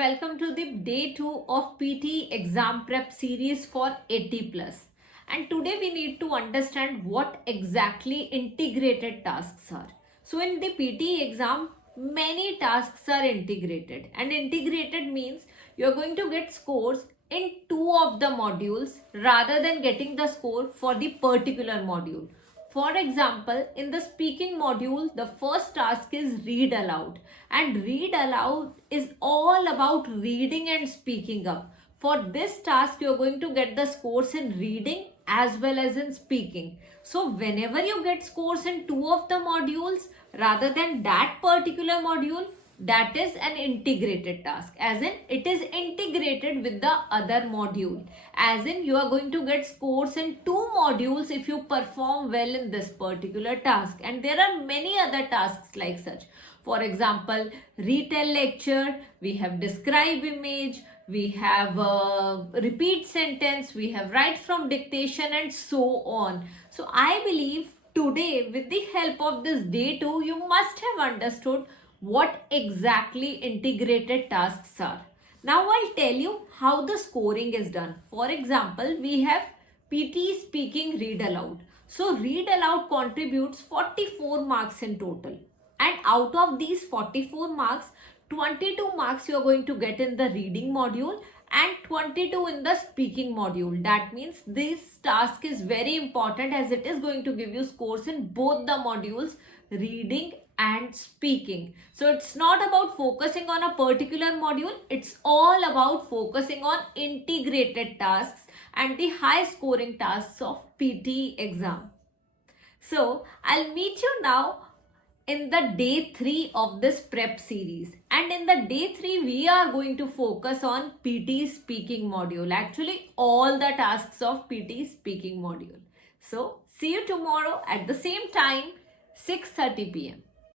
welcome to the day 2 of PTE Exam Prep series for 80 plus. And today we need to understand what exactly integrated tasks are. So in the PTE exam, many tasks are integrated, and integrated means you're going to get scores in two of the modules rather than getting the score for the particular module. For example, in the speaking module, the first task is read aloud, and read aloud is all about reading and speaking up. For this task, you're going to get the scores in reading as well as in speaking. So whenever you get scores in two of the modules rather than that particular module, that is an integrated task, as in it is integrated with the other module, as in you are going to get scores in two modules if you perform well in this particular task. And there are many other tasks like such. For example, retell lecture, we have describe image, we have repeat sentence, we have write from dictation, and so on. So I believe today, with the help of this day 2, you must have understood what exactly integrated tasks are. Now I'll tell you how the scoring is done. For example, we have PTE Speaking read aloud. So read aloud contributes 44 marks in total. And out of these 44 marks, 22 marks you are going to get in the reading module and 22 in the speaking module. That means this task is very important, as it is going to give you scores in both the modules, reading and speaking. So it's not about focusing on a particular module, it's all about focusing on integrated tasks and the high scoring tasks of PTE exam. So I'll meet you now in the day 3 of this prep series, and in the day 3 we are going to focus on PTE speaking module, actually all the tasks of PTE speaking module. So see you tomorrow at the same time, 6:30 p.m.